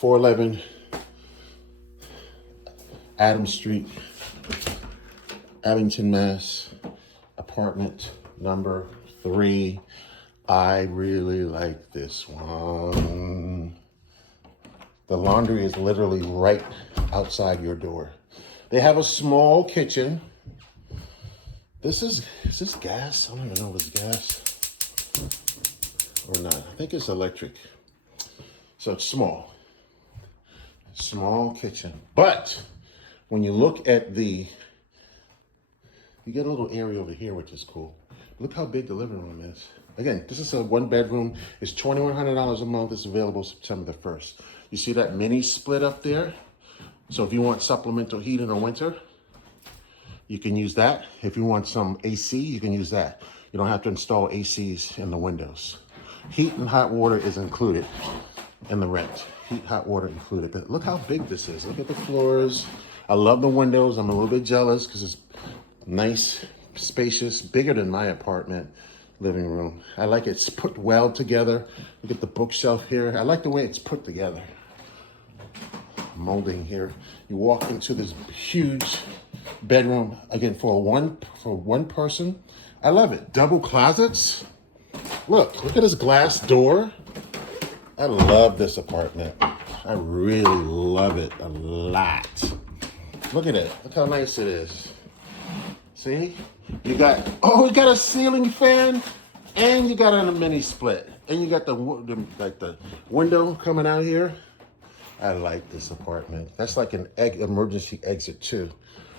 411 Adams Street, Abington, Mass. Apartment number 3. I really like this one. The laundry is literally right outside your door. They have a small kitchen. Is this gas? I don't even know if it's gas or not. I think it's electric. So it's small kitchen. But when you look at you get a little area over here, which is cool. Look how big the living room is. Again, this is a 1-bedroom. It's $2,100 a month. It's available September the 1st. You see that mini split up there? So if you want supplemental heat in the winter, you can use that. If you want some AC, you can use that. You don't have to install ACs in the windows. Heat and hot water is included in the rent. Heat, hot water included. But look how big this is. Look at the floors. I love the windows. I'm a little bit jealous because it's nice, spacious, bigger than my apartment living room. I like it's put well together. Look at the bookshelf here. I like the way it's put together. Molding here. You walk into this huge bedroom, again, for one person. I love it. Double closets. Look at this glass door. I love this apartment. I really love it a lot. Look at it. Look how nice it is. See? You got a ceiling fan, and you got a mini split, and you got the window coming out here. I like this apartment. That's like an emergency exit too.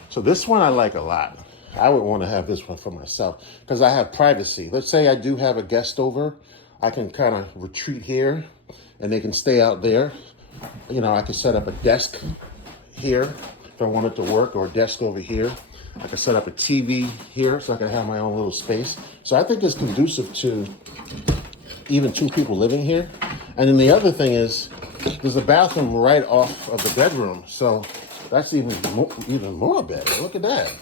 So this one I like a lot. I would want to have this one for myself because I have privacy. Let's say I do have a guest over. I can kind of retreat here and they can stay out there. You know, I can set up a desk here if I wanted to work, or a desk over here. I can set up a TV here so I can have my own little space. So I think it's conducive to even 2 people living here. And then the other thing is, there's a bathroom right off of the bedroom. So that's even more better. Look at that.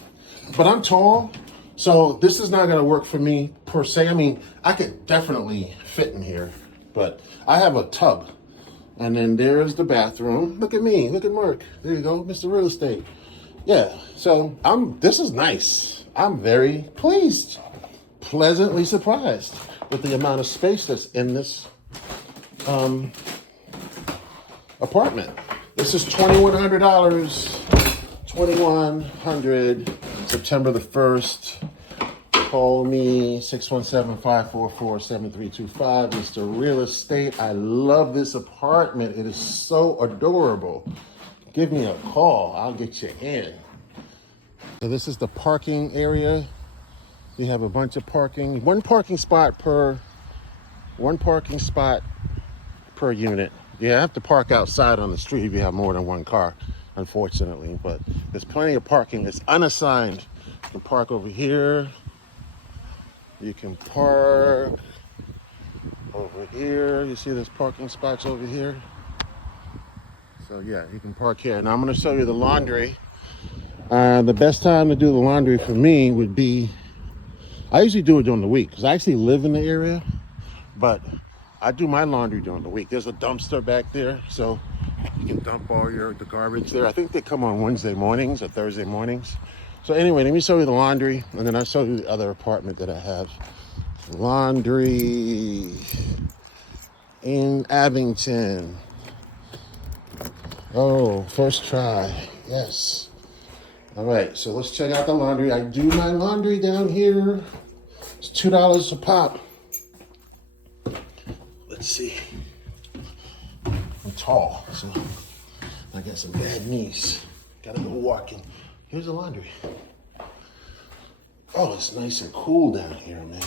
But I'm tall, so this is not gonna work for me per se. I mean, I could definitely fit in here, but I have a tub. And then there's the bathroom. Look at me, look at Mark. There you go, Mr. Real Estate. Yeah, so this is nice. I'm very pleased, pleasantly surprised with the amount of space that's in this apartment. This is $2,100. $2,100. September the 1st. Call me 617-544-7325. Mr. Real Estate. I love this apartment. It is so adorable. Give me a call. I'll get you in. So this is the parking area. You have a bunch of parking. One parking spot per unit. You have to park outside on the street if you have more than one car, unfortunately. But there's plenty of parking. It's unassigned. You can park over here. You can park over here. You see there's parking spots over here. So yeah, you can park here. Now I'm going to show you the laundry. The best time to do the laundry for me would be, I usually do it during the week because I actually live in the area, but I do my laundry during the week. There's a dumpster back there, so you can dump all the garbage there. I think they come on Wednesday mornings or Thursday mornings. So anyway, let me show you the laundry, and then I'll show you the other apartment that I have. Laundry in Abington. Oh, first try. Yes. All right, so let's check out the laundry. I do my laundry down here. It's $2 a pop. Let's see. I'm tall, so I got some bad knees. Gotta go walking. Here's the laundry. Oh, it's nice and cool down here, man.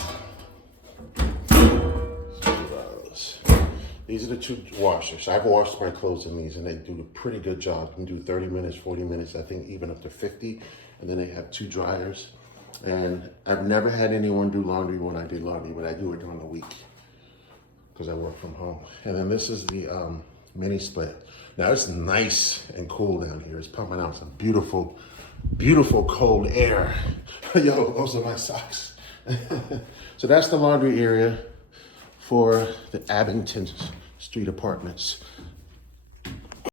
These are the 2 washers. I've washed my clothes in these, and they do a pretty good job. You can do 30 minutes, 40 minutes, I think even up to 50. And then they have 2 dryers. And I've never had anyone do laundry when I do laundry, but I do it during the week because I work from home. And then this is the mini split. Now it's nice and cool down here. It's pumping out some beautiful, beautiful cold air. Yo, those are my socks. So that's the laundry area for the Abington Street apartments.